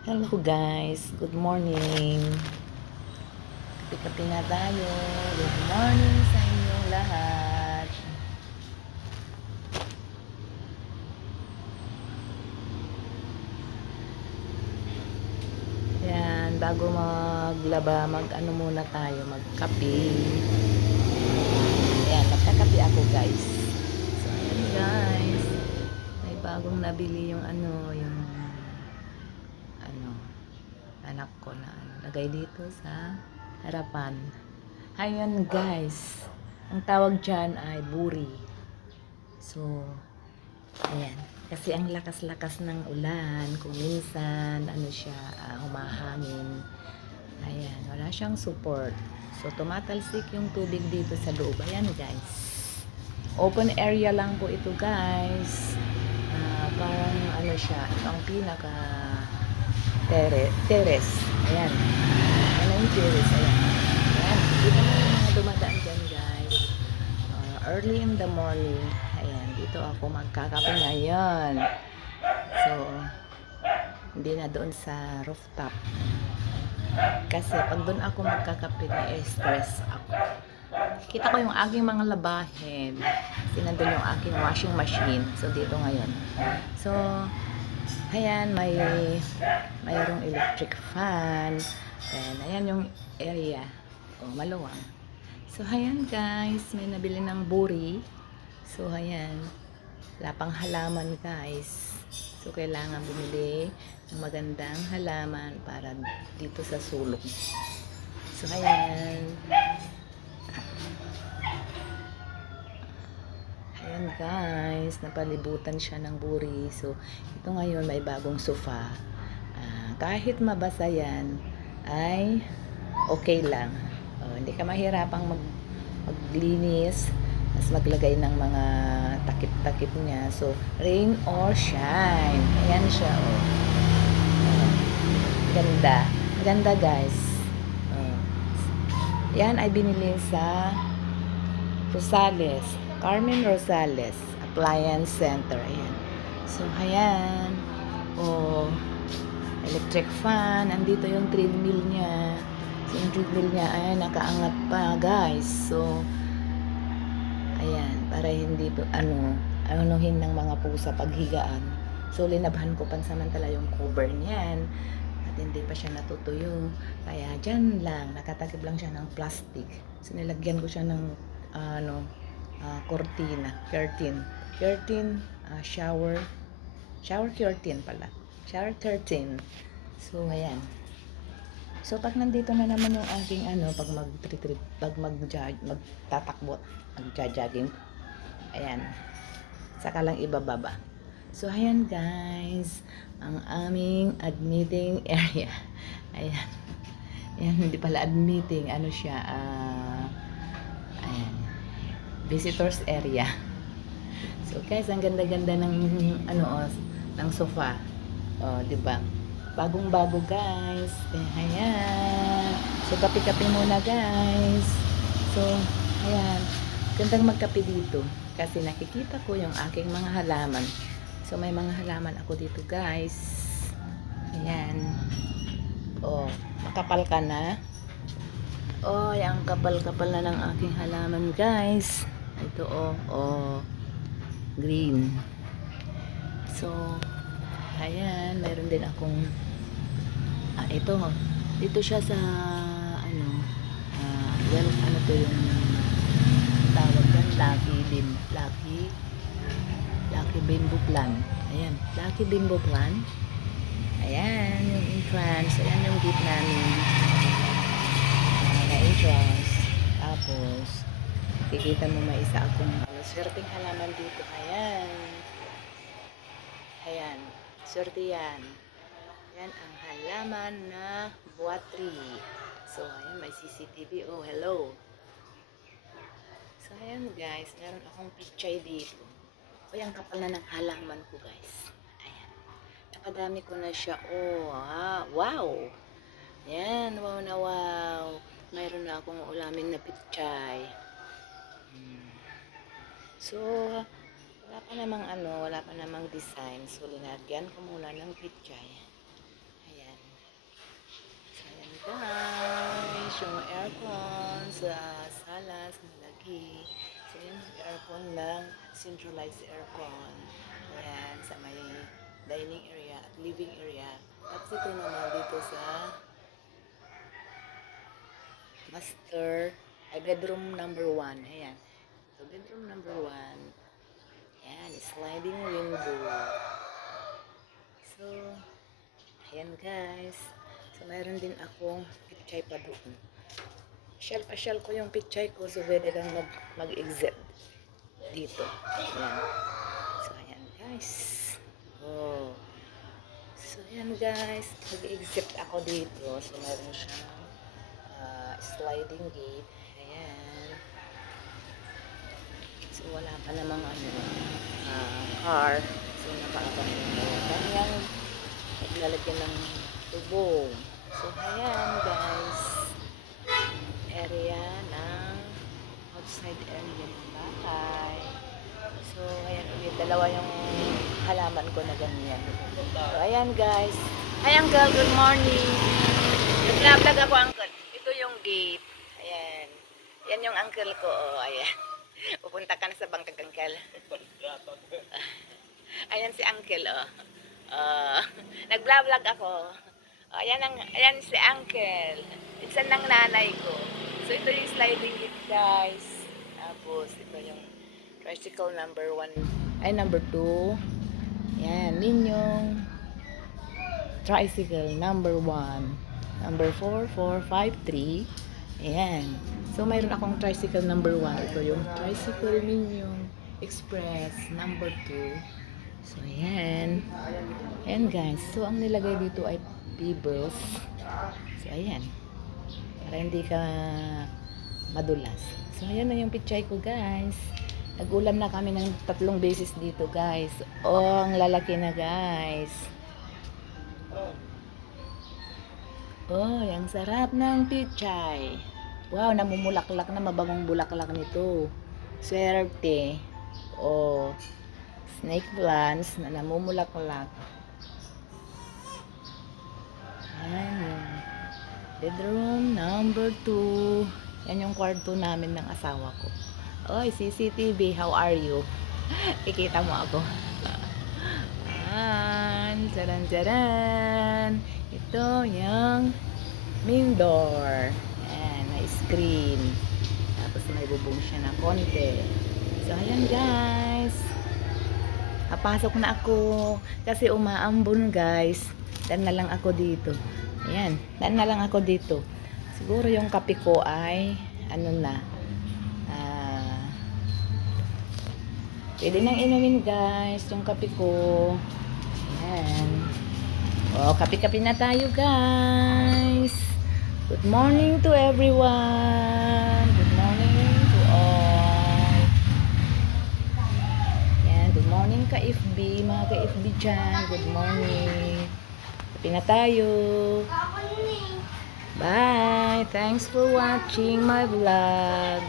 Hello guys, good morning. Kape-kape na tayo. Good morning sa inyong lahat. Yan, bago maglaba, mag-ano muna tayo, magkape. Yan, magkakape ako guys. So, ayan guys. May bagong nabili yung ano, anak ko na lagay dito sa harapan. Ayan guys, ang tawag dyan ay buri. So, ayan. Kasi ang lakas-lakas ng ulan, kung minsan, humahangin. Ayan, wala siyang support. So, tumatalsik yung tubig dito sa loob. Ayan guys. Open area lang po ito guys. Parang siya, ito ang pinaka terrace. Ayan. Ayan yung terrace. Ayan. Ayan. Dito na yung mga dumadaan dyan guys. Early in the morning. Ayan. Dito ako magkakape ngayon. So, hindi na doon sa rooftop. Kasi pag doon ako magkakape, stress ako. Kita ko yung aking mga labahin. Kasi nandun yung aking washing machine. So, dito ngayon. So, ayan, mayroong electric fan. And ayan yung area. Maluwang. So, ayan guys, may nabili ng buri. So, ayan. Wala pang halaman guys. So, kailangan bumili ng magandang halaman para dito sa sulok. So, ayan. Ayan guys, napalibutan siya ng buri. So, ito ngayon may bagong sofa. Kahit mabasa yan, ay okay lang. Hindi ka mahirapang maglinis, mas maglagay ng mga takip-takip niya. So, rain or shine. Ayan siya, oh. Ganda. Ganda guys. Oh. Yan ay binili sa Rosales, Carmen Rosales Appliance Center. Ayan. So, ayan. Electric fan. Andito yung treadmill niya. So, yung treadmill niya ay nakaangat pa, guys. So, ayan. Para hindi anuhin ng mga pusa paghigaan. So, linabhan ko pansamantala yung cover niyan. At hindi pa siya natutuyo. Kaya, dyan lang. Nakatakip lang siya ng plastic. So, nilagyan ko siya ng cortina, curtain, shower curtain pala, shower curtain. So ayan. So pag nandito na naman yung aking pag magtatakbo, magja-jogging, ayan, saka lang ibababa. So ayan guys, ang aming admitting area. Ayan. Ayan, hindi pala admitting, ayan, visitors area. So guys, ang ganda-ganda ng ng sofa. 'Di ba? Bagong-bago guys. Ayan. So kape-kape muna guys. So ayan. Gandang magkape dito kasi nakikita ko yung aking mga halaman. So may mga halaman ako dito guys. Ayan. Makapal ka na. Ang kapal-kapal na ng aking halaman guys. Ito green. So, ayan, mayroon din akong ito, dito siya sa ano to yung tawag yan, Lucky Bimbo Plan. Ayan, Lucky Bimbo Plan. Ayan, yung entrance. Ayan yung gate namin na entrance. Tapos, kikita mo may isa akong swerteng halaman dito. Ayan. Ayan. Swerte yan. Yan ang halaman na buwatri. So, ayan. May CCTV. Oh, hello. So, ayan guys. Meron akong pichay dito. Ang kapal na ng halaman ko guys. Ayan. Nakadami ko na siya. Wow. Ayan. Wow na wow. Mayroon na akong ulamin na pichay. So, wala pa namang design. So, linagyan ko muna ng pichay. Ayan. guys, yung aircon sa sala, sa malagi. So yun yung aircon lang, centralized aircon. Ayan, sa may dining area at living area. At ito naman dito sa master, ay bedroom number 1. Ayan. So bedroom number 1. Ayan, sliding window. So, ayan guys. So, mayroon din akong pichay pa doon. Pasyal ko yung pichay ko so pwede kang mag-exit dito. Ayan. So, ayan guys. Oh. So, ayan guys. Mag-exit ako dito. So, mayroon siyang sliding gate. Ayan. So, wala pa namang car. So, nakaabang nito. Kanyang naglalagyan ng tubo. So, ayan guys. Area ng outside area ng bahay. So, ayan ulit. Dalawa yung halaman ko na ganyan. So, ayan guys. Hi uncle, good morning. Nag-vlog ako uncle. Ito yung gate. Ayan. Yan yung uncle ko. Oh, ayan. Pupunta ka na sa bangkag uncle. Ayan si uncle. Oh. Nag-vlog ako. Ayan si uncle. Minsan ng nanay ko. So, ito yung sliding gate, guys. Tapos, ito yung tricycle number 1. Ay, number 2. Ayan, ninyong tricycle number 1. Number 4, 4, 5, 3. Ayan. So, mayroon akong tricycle number 1. Ito yung tricycle ninyong express number 2. So, ayan. Ayan, guys. So, ang nilagay dito ay pebbles. So, ayan. Para hindi ka madulas. So, ayan na yung pichay ko, guys. Nag-ulam na kami ng 3 beses dito, guys. Oh, ang lalaki na, guys. Oh, ang sarap ng pichay. Wow, namumulaklak na, mabangong bulaklak nito. Swerte. Oh, snake plants na namumulaklak. Ayan. Bedroom number 2. Yan yung kwarto namin ng asawa ko. Oy, CCTV, how are you? Kikita mo ako. Charan, charan. Ito yung main door. Ayan, may screen. Tapos may bubong siya na konti. So, ayan guys. Papasok na ako. Kasi umaambon guys. Dan na lang ako dito. Ayan, dan na lang ako dito. Siguro yung kape ko ay ano na. Pwede nang inumin guys yung kape ko. Ayan. Oh, kape-kape na tayo guys. Good morning to everyone. Good morning to all. Ayan, good morning ka-FB, mga ka-FB dyan. Good morning. Kape na tayo. Bye. Thanks for watching my vlog.